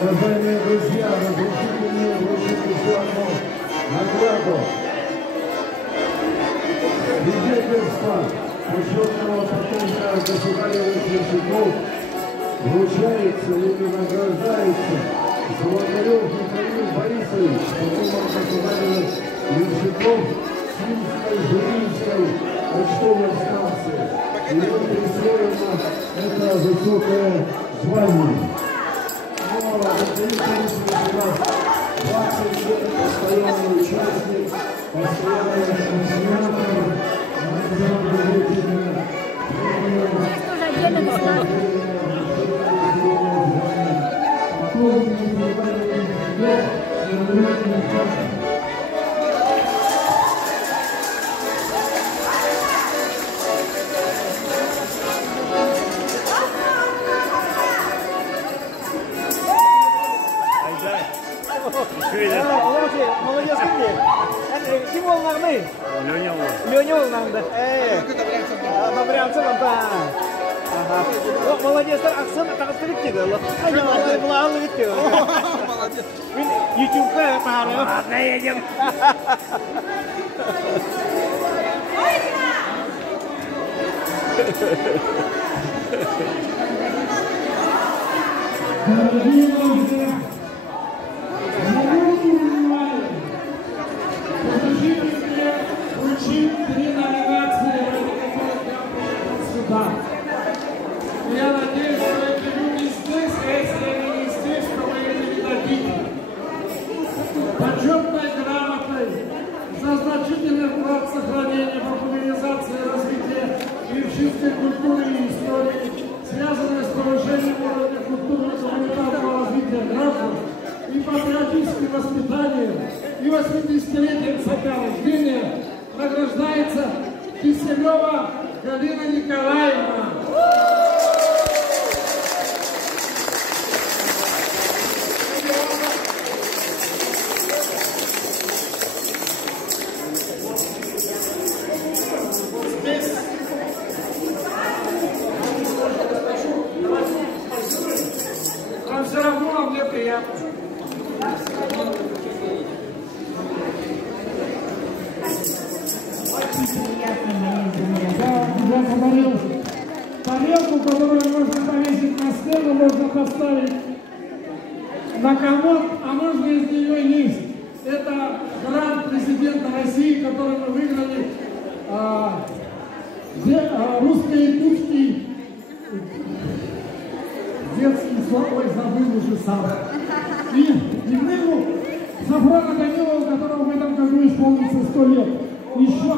Уважаемые друзья, разрешите мне вручить еще одну награду. Свидетельство учетного потомка государевых вершков вручается или награждается Золотарев Михаил Борисович, потомок государевых вершков Симской Журинской почтовой станции. Ему присвоено это высокое звание. У нас 20 лет постоянный участник, постоянный консуматор, Молодец, kim olmak ne? Лёня olmadı. Добрянцев анда. Молодец, акцент так открыть dedi. Allah. Ay, vallahi kulağını gitti. Молодец. YouTuber vào nữa. Đây chứ. Я надеюсь, что эти люди здесь, а если они не здесь, то вы их не дадите. Почетной грамотой за значительный вклад в сохранение, популяризации и развития юридической культуры и истории, связанной с повышением уровня культурно-гуманитарного развития граждан и патриотическим воспитанием и 80-летием со дня рождения награждается Киселева Галина Николаевна. А все равно мне приятно. Я говорил, тарелку, которую можно повесить на стену, можно поставить на комод, а можно из нее есть. Это грант президента России, который мы выиграли, русско-якутский детский ой, забыл уже сам. И книгу Сафрона Данилова, которого в этом году исполнится 100 лет. Еще.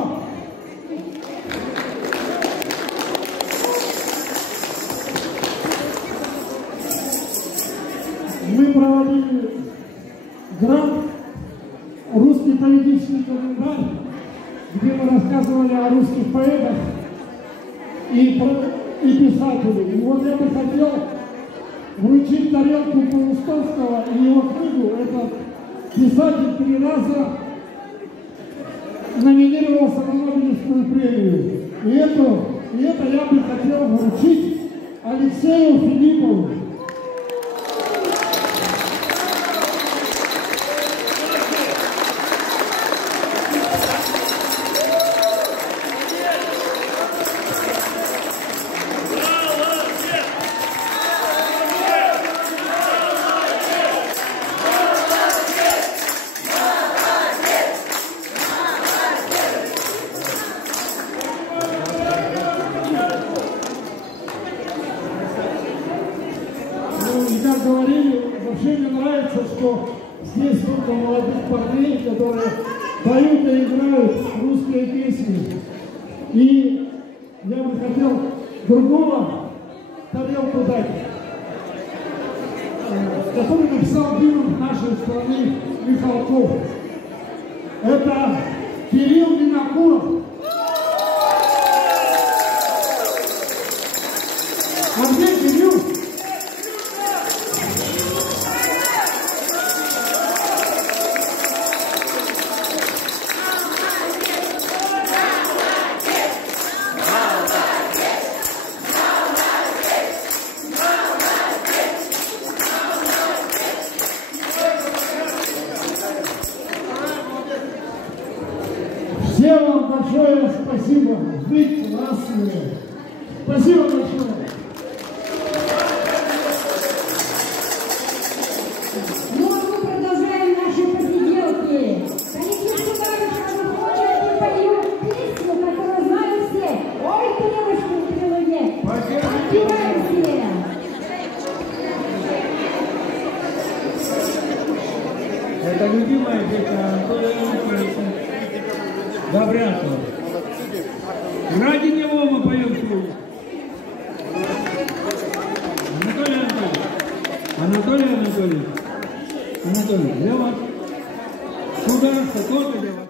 Мы проводили грант «Русский поэтический календарь», где мы рассказывали о русских поэтах и писателях. И вот я бы хотел вручить тарелку Паустовского и его книгу. Этот писатель 3 раза номинировался на Нобелевскую премию. И это я бы хотел вручить Алексею Филиппову. И как говорили, вообще мне нравится, что здесь столько молодых парней, которые поют и играют русские песни. И я бы хотел другого тарелку дать, который написал гимн нашей страны Михалков. Это Кирилл Винокуров. А где Кирилл? Всем вам большое спасибо. Быть классными. Спасибо большое. Ну а мы продолжаем наши посиделки. Коллектив Шугаровича выходит и поет песню, которую знают все. Ой, девушки в переломе. Отпеваем все. Это любимая песня Анатолия Николаевича Добрянцева. Ради него мы поем свою. Анатолий, для вас. Сударство тоже для вас.